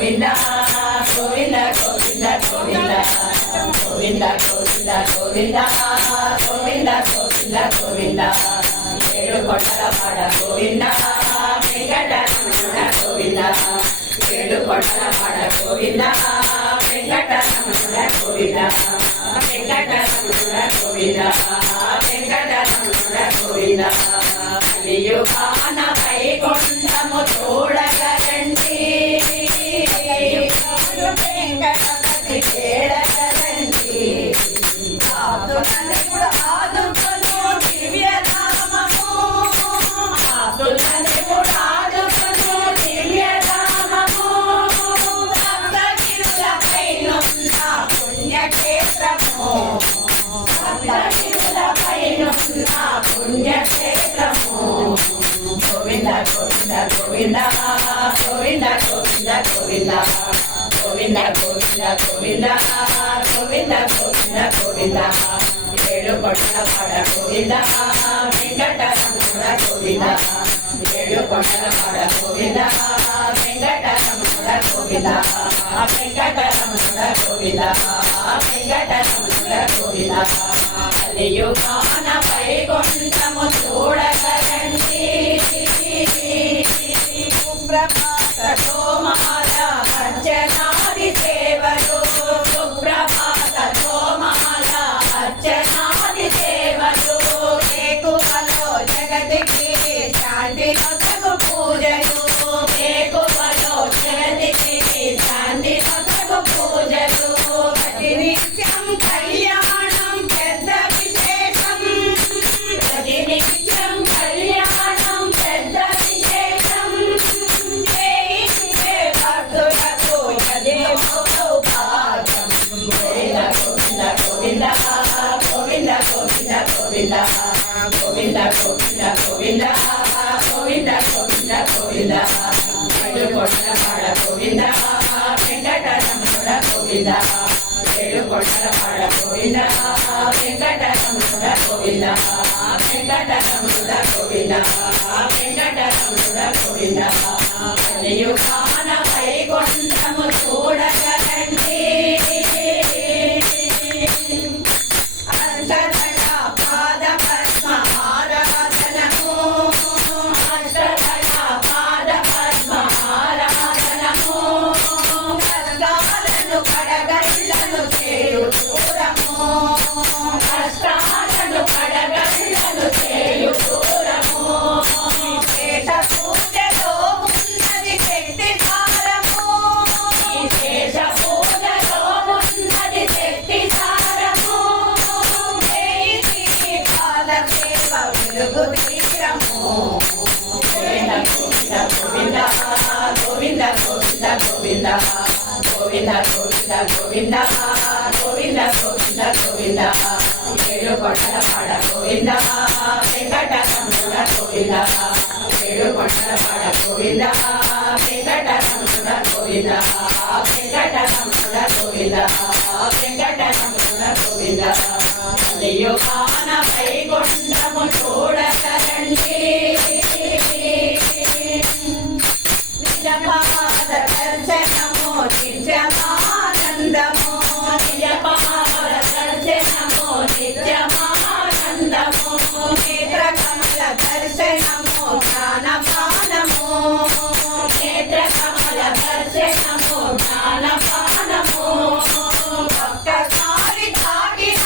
గోవింద గోవింద గోవింద గోవింద గోవింద గోవింద గోవింద గోవింద గోవింద గోవింద ఏడు కొట్టల పాడ గోవింద వెంకటరమణ గోవింద ఏడు కొట్టల పాడ గోవింద వెంకటరమణ గోవింద వెంకటరమణ గోవింద వెంకటరమణ గోవింద కలియుగాన వైకుంఠము చూడగరండి వెంకటపతి చేడగరండి ఆదులను ఆదుకొను దివ్యధామము ఆదులను ఆదుకొను దివ్యధామము సప్తగిరులపైనున్న పుణ్యక్షేత్రము సప్తగిరులపైనున్న పుణ్యక్షేత్రము గోవింద గోవింద గోవింద గోవింద గోవింద గోవింద గోవింద గోవింద గోవింద గోవింద గోవింద గోవింద ఏడు కొట్టల పాడ గోవింద వెంకటరమణ గోవింద ఏడు కొట్టల పాడ గోవింద వెంకటరమణ గోవింద వెంకటరమణ గోవింద వెంకటరమణ గోవింద కలియుగాన వైకుంఠము చూడగరండి సుప్రభాత సోమాల అర్చనాది సేవలు సుప్రభాత సోమాల అర్చనాది సేవలు ఏకువలో జగతికి శాంతి నొసగు పూజలు ఏకువలో జగతికి శాంతి నొసగు పూజలు ప్రతినిత్యం కళ్యాణం పెద్ద విశేషం ప్రతినిత్యం కళ్యాణం పెద్ద విశేషం భక్తులకు అదే భాగ్యం గోవింద గోవింద గోవింద గోవింద గోవింద గోవింద గోవింద గోవింద గోవింద గోవింద గోవింద గోవింద ఏడు కొట్టల పాడ గోవింద వెంకటరమణ గోవింద ఏడు కొట్టల పాడ గోవింద వెంకటరమణ గోవింద వెంకటరమణ గోవింద వెంకటరమణ గోవింద కలియుగాన వైకుంఠము చూడగరండి అష్టదళ పాద పద్మ ఆరాధనము అష్టదళ పాద పద్మ ఆరాధనము కష్టాలను కడగళ్ళను చేయు దూరము కష్టాలను కడగళ్ళను చేయు దూరము శేష పూజలో ఉన్నది శక్తి సారము శేష పూజలో ఉన్నది శక్తి సారము పాద సేవ వెలుగు తీరము గోవింద గోవింద గోవింద గోవింద గోవింద గోవింద గోవింద గోవింద గోవింద గోవింద గోవింద గోవింద ఏడు కొట్టల పాడ గోవింద వెంకటరమణ గోవింద ఏడు కొట్టల పాడ గోవింద వెంకటరమణ గోవింద వెంకటరమణ గోవింద వెంకటరమణ గోవింద కలియుగాన వైకుంఠము చూడగరండి నిజపాద దర్శనము నిత్యమానందము నిజపాద దర్శనము నిత్యమానందము నేత్రకమల దర్శనము జ్ఞానపానము నేత్రకమల దర్శనము జ్ఞానపానము ఒక్కసారి తాకిన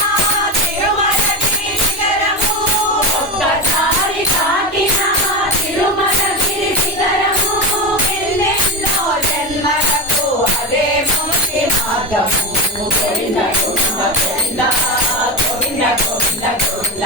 తిరుమలగిరి శిఖరము ఒక్కసారి తాకిన తిరుమలగిరి శిఖరము ఎన్నెన్నో జన్మలకు అదే ముక్తి మార్గము గోవింద గోవింద గోవింద గోవింద గోవింద గోవింద